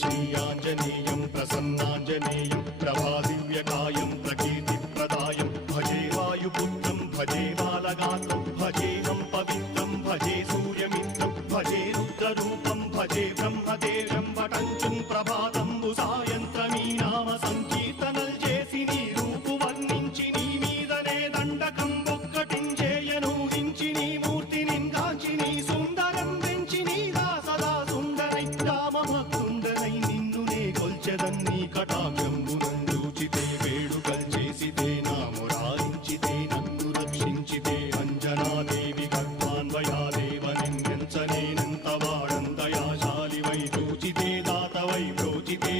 श्रीयाञ्जनेयं प्रसन्नाञ्जनेयं प्रभादिव्यकायं प्रकीर्तिप्रदायं भजे वायुपुत्रं भजे बालगात्रं भजेहं पवित्रं भजे सूर्यमित्रं भजे रुद्ररूपं भजे ब्रह्मदेवं वटञ्चुं प्रभातं सायन्त्रमी नाम संकीर्तनल చేసి నీ రూపు వర్ణించి నీ మీదనే దండకం ఒక్కటించేయను హించి నీ మూర్తిని గాంచి నీ సుందరం వెంచి నీ దాసదా సుందరై రామభక్తుండనై నిన్నునే కొల్చెదన్ని కటాక్షంబునందూచితే వేడుకల్ చేసితే నా మురారించితే నన్ను రక్షించితే అంజనాదేవి గర్భాన్వయాదేవ నిన్నెంచనేనంత వాడంతయాశాలివై చూచితే దాతవై ప్రోచితే